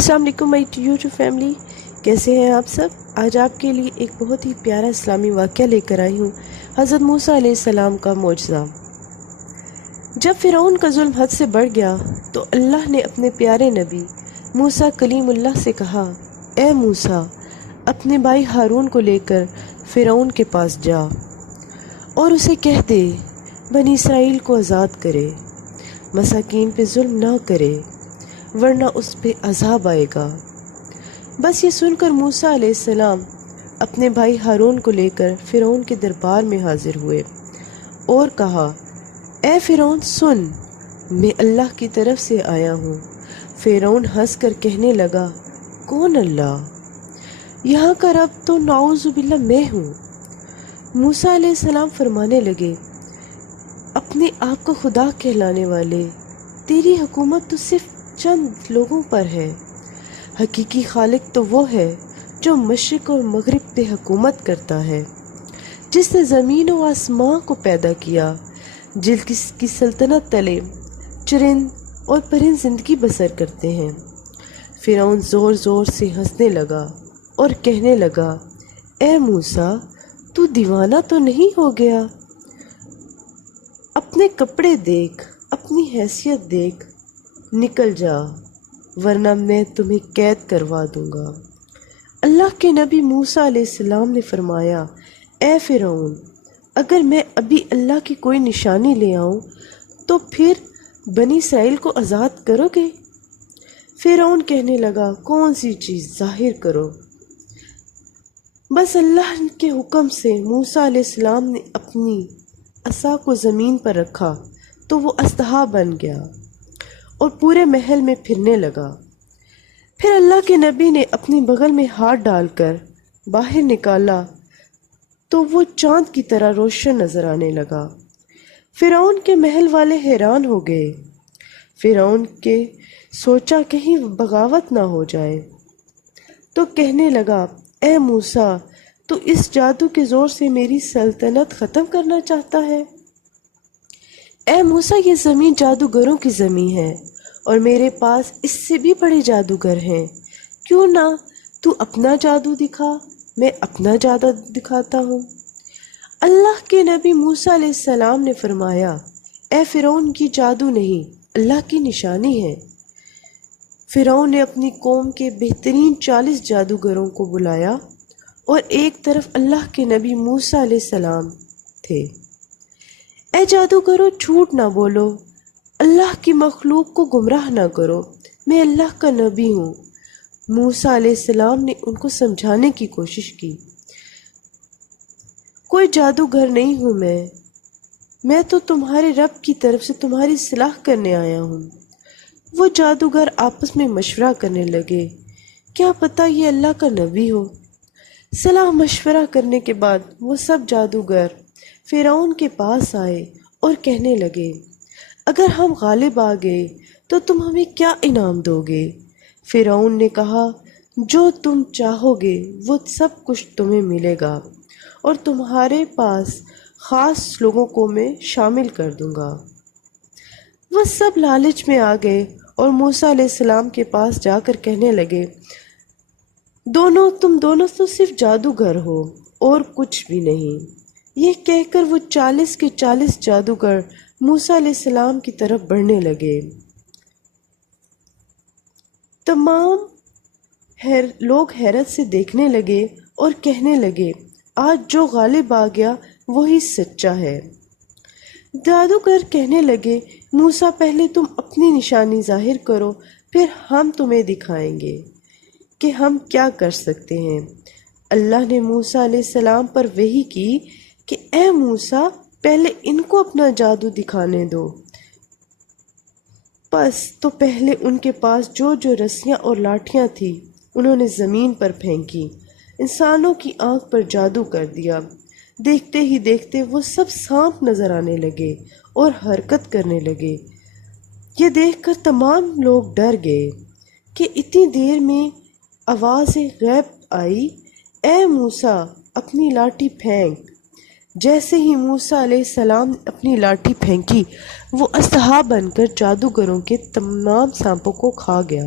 السلام علیکم مائی YouTube family, کیسے ہیں آپ سب؟ آج آپ کے لیے ایک بہت ہی پیارا اسلامی واقعہ لے کر آئی ہوں، حضرت موسیٰ علیہ السلام کا معجزہ۔ جب فرعون کا ظلم حد سے بڑھ گیا تو اللہ نے اپنے پیارے نبی موسیٰ کلیم اللہ سے کہا، اے موسیٰ، اپنے بھائی ہارون کو لے کر فرعون کے پاس جا اور اسے کہہ دے بنی اسرائیل کو آزاد کرے، مساکین پہ ظلم نہ کرے ورنہ اس پہ عذاب آئے گا۔ بس یہ سن کر موسیٰ علیہ السلام اپنے بھائی ہارون کو لے کر فرعون کے دربار میں حاضر ہوئے اور کہا، اے فرعون سن، میں اللہ کی طرف سے آیا ہوں۔ فرعون ہنس کر کہنے لگا، کون اللہ؟ یہاں کا رب تو نعوذ باللہ میں ہوں۔ موسیٰ علیہ السلام فرمانے لگے، اپنے آپ کو خدا کہلانے والے، تیری حکومت تو صرف چند لوگوں پر ہے۔ حقیقی خالق تو وہ ہے جو مشرق اور مغرب پہ حکومت کرتا ہے، جس نے زمین و آسمان کو پیدا کیا، جس کی سلطنت تلے چرند اور پرند زندگی بسر کرتے ہیں۔ فرعون زور زور سے ہنسنے لگا اور کہنے لگا، اے موسیٰ، تو دیوانہ تو نہیں ہو گیا؟ اپنے کپڑے دیکھ، اپنی حیثیت دیکھ، نکل جا ورنہ میں تمہیں قید کروا دوں گا۔ اللہ کے نبی موسیٰ علیہ السلام نے فرمایا، اے فرعون، اگر میں ابھی اللہ کی کوئی نشانی لے آؤں تو پھر بنی اسرائیل کو آزاد کرو گے؟ فرعون کہنے لگا، کون سی چیز ظاہر کرو؟ بس اللہ کے حکم سے موسیٰ علیہ السلام نے اپنی عصا کو زمین پر رکھا تو وہ اژدہا بن گیا اور پورے محل میں پھرنے لگا۔ پھر اللہ کے نبی نے اپنی بغل میں ہاتھ ڈال کر باہر نکالا تو وہ چاند کی طرح روشن نظر آنے لگا۔ فرعون کے محل والے حیران ہو گئے۔ فرعون کے سوچا کہیں بغاوت نہ ہو جائے تو کہنے لگا، اے موسیٰ، تو اس جادو کے زور سے میری سلطنت ختم کرنا چاہتا ہے؟ اے موسیٰ، یہ زمین جادوگروں کی زمین ہے اور میرے پاس اس سے بھی بڑے جادوگر ہیں۔ کیوں نہ تو اپنا جادو دکھا، میں اپنا جادو دکھاتا ہوں۔ اللہ کے نبی موسیٰ علیہ السلام نے فرمایا، اے فرعون، کی جادو نہیں، اللہ کی نشانی ہے۔ فرعون نے اپنی قوم کے بہترین 40 جادوگروں کو بلایا اور ایک طرف اللہ کے نبی موسیٰ علیہ السلام تھے۔ اے جادوگروں، جھوٹ نہ بولو، اللہ کی مخلوق کو گمراہ نہ کرو، میں اللہ کا نبی ہوں۔ موسیٰ علیہ السلام نے ان کو سمجھانے کی کوشش کی، کوئی جادوگر نہیں ہوں میں تو تمہارے رب کی طرف سے تمہاری اصلاح کرنے آیا ہوں۔ وہ جادوگر آپس میں مشورہ کرنے لگے، کیا پتہ یہ اللہ کا نبی ہو۔ صلاح مشورہ کرنے کے بعد وہ سب جادوگر فرعون کے پاس آئے اور کہنے لگے، اگر ہم غالب آ گئے تو تم ہمیں کیا انعام دو گے؟ فرعون نے کہا، جو تم چاہو گے وہ سب کچھ تمہیں ملے گا اور تمہارے پاس خاص لوگوں کو میں شامل کر دوں گا۔ وہ سب لالچ میں آ گئے اور موسیٰ علیہ السلام کے پاس جا کر کہنے لگے، تم دونوں تو صرف جادوگر ہو اور کچھ بھی نہیں۔ یہ کہہ کر وہ 40 کے 40 جادوگر موسیٰ علیہ السلام کی طرف بڑھنے لگے۔ تمام لوگ حیرت سے دیکھنے لگے اور کہنے لگے، آج جو غالب آ گیا وہی سچا ہے۔ جادوگر کہنے لگے، موسیٰ، پہلے تم اپنی نشانی ظاہر کرو، پھر ہم تمہیں دکھائیں گے کہ ہم کیا کر سکتے ہیں۔ اللہ نے موسیٰ علیہ السلام پر وحی کی کہ اے موسیٰ، پہلے ان کو اپنا جادو دکھانے دو۔ بس تو پہلے ان کے پاس جو رسیاں اور لاٹھیاں تھیں انہوں نے زمین پر پھینکی، انسانوں کی آنکھ پر جادو کر دیا۔ دیکھتے ہی دیکھتے وہ سب سانپ نظر آنے لگے اور حرکت کرنے لگے۔ یہ دیکھ کر تمام لوگ ڈر گئے کہ اتنی دیر میں آواز غیب آئی، اے موسیٰ، اپنی لاٹھی پھینک۔ جیسے ہی موسیٰ علیہ السلام نے اپنی لاٹھی پھینکی، وہ اژدہا بن کر جادوگروں کے تمام سانپوں کو کھا گیا۔